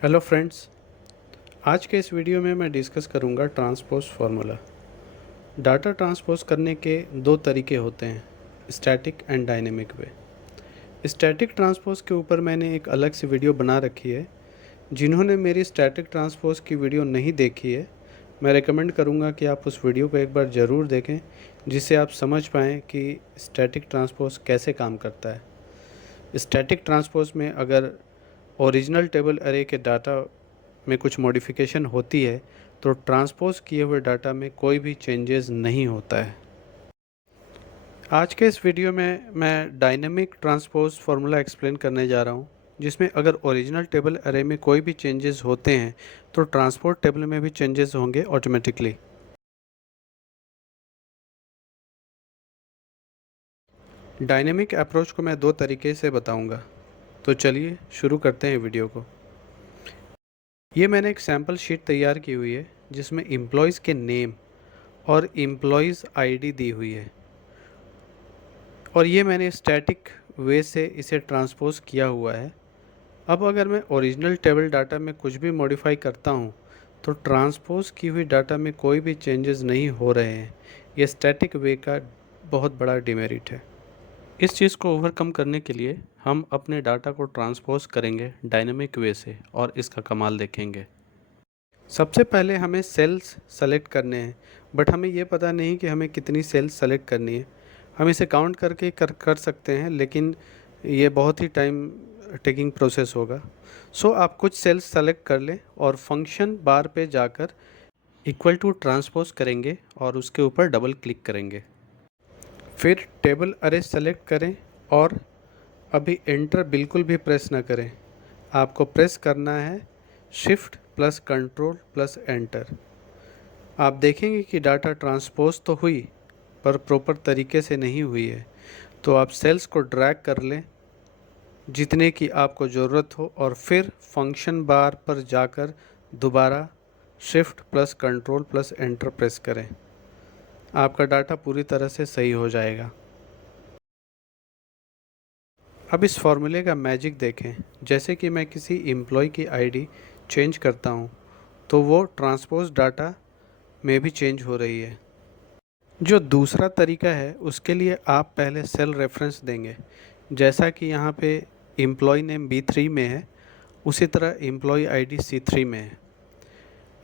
Hello friends, आज के इस वीडियो में मैं डिस्कस करूंगा ट्रांसपोज़ फार्मूला। डाटा ट्रांसपोज़ करने के दो तरीके होते हैं, static and dynamic way. Static transpose के ऊपर मैंने एक अलग से वीडियो बना रखी है। जिन्होंने मेरी स्टैटिक ट्रांसपोज़ की वीडियो नहीं देखी है, मैं रेकमेंड करूंगा कि आप उस वीडियो को एक बार ज़रूर देखें, जिससे आप समझ पाएँ कि स्टैटिक ट्रांसपोज़ कैसे काम करता है। स्टैटिक ट्रांसपोज़ में अगर ओरिजिनल टेबल अरे के डाटा में कुछ मॉडिफिकेशन होती है तो ट्रांसपोज किए हुए डाटा में कोई भी चेंजेस नहीं होता है। आज के इस वीडियो में मैं डायनेमिक ट्रांसपोज फार्मूला एक्सप्लेन करने जा रहा हूँ, जिसमें अगर ओरिजिनल टेबल अरे में कोई भी चेंजेस होते हैं तो ट्रांसपोज टेबल में भी चेंजेस होंगे ऑटोमेटिकली। डायनेमिक अप्रोच को मैं दो तरीके से बताऊंगा, तो चलिए शुरू करते हैं वीडियो को। ये मैंने एक सैम्पल शीट तैयार की हुई है जिसमें एम्प्लॉयज़ के नेम और एम्प्लॉयज़ आईडी दी हुई है, और ये मैंने स्टैटिक वे से इसे ट्रांसपोज किया हुआ है। अब अगर मैं ओरिजिनल टेबल डाटा में कुछ भी मॉडिफाई करता हूँ तो ट्रांसपोज की हुई डाटा में कोई भी चेंजेस नहीं हो रहे हैं। ये स्टैटिक वे का बहुत बड़ा डिमेरिट है। इस चीज़ को ओवरकम करने के लिए हम अपने डाटा को ट्रांसपोज करेंगे डायनेमिक वे से और इसका कमाल देखेंगे। सबसे पहले हमें सेल्स सेलेक्ट करने हैं, बट हमें ये पता नहीं कि हमें कितनी सेल्स सेलेक्ट करनी है। हम इसे काउंट करके कर सकते हैं, लेकिन ये बहुत ही टाइम टेकिंग प्रोसेस होगा। सो आप कुछ सेल्स सेलेक्ट कर लें और फंक्शन बार पे जाकर इक्वल टू ट्रांसपोज करेंगे और उसके ऊपर डबल क्लिक करेंगे। फिर टेबल अरे सेलेक्ट करें और अभी एंटर बिल्कुल भी प्रेस ना करें। आपको प्रेस करना है shift plus control plus enter. आप देखेंगे कि डाटा ट्रांसपोज तो हुई पर प्रॉपर तरीके से नहीं हुई है। तो आप सेल्स को ड्रैग कर लें जितने की आपको ज़रूरत हो और फिर फंक्शन बार पर जाकर दोबारा shift plus control plus enter press करें। आपका डाटा पूरी तरह से सही हो जाएगा। अब इस फॉर्मूले का मैजिक देखें। जैसे कि मैं किसी एम्प्लॉय की आईडी चेंज करता हूँ तो वो ट्रांसपोज डाटा में भी चेंज हो रही है। जो दूसरा तरीका है उसके लिए आप पहले सेल रेफरेंस देंगे। जैसा कि यहाँ पे एम्प्लॉय नेम B3 में है, उसी तरह एम्प्लॉय आईडी C3 में है।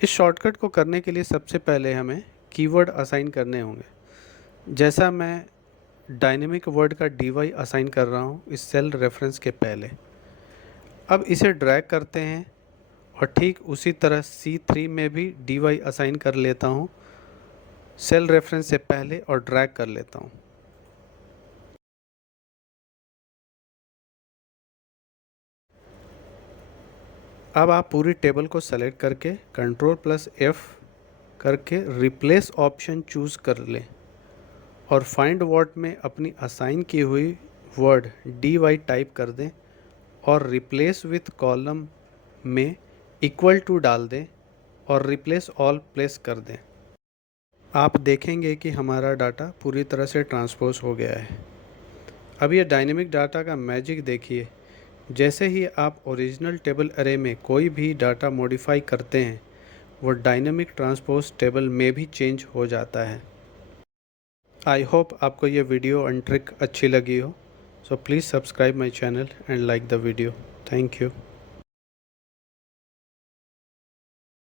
इस शॉर्टकट को करने के लिए सबसे पहले हमें कीवर्ड असाइन करने होंगे। जैसा मैं डायनेमिक वर्ड का dy असाइन कर रहा हूँ इस सेल रेफरेंस के पहले। अब इसे ड्रैग करते हैं और ठीक उसी तरह C3 में भी dy असाइन कर लेता हूँ सेल रेफरेंस से पहले और ड्रैग कर लेता हूँ। अब आप पूरी टेबल को सेलेक्ट करके कंट्रोल प्लस F करके रिप्लेस ऑप्शन चूज़ कर लें और फाइंड वर्ड में अपनी असाइन की हुई वर्ड dy टाइप कर दें और रिप्लेस विथ कॉलम में इक्वल टू डाल दें और रिप्लेस ऑल प्लेस कर दें। आप देखेंगे कि हमारा डाटा पूरी तरह से ट्रांसपोज हो गया है। अब ये डायनेमिक डाटा का मैजिक देखिए। जैसे ही आप ओरिजिनल टेबल अरे में कोई भी डाटा मॉडिफाई करते हैं वो डायनेमिक ट्रांसपोज टेबल में भी चेंज हो जाता है। आई होप आपको ये वीडियो एंड ट्रिक अच्छी लगी हो। So please subscribe my channel and like the video. Thank you.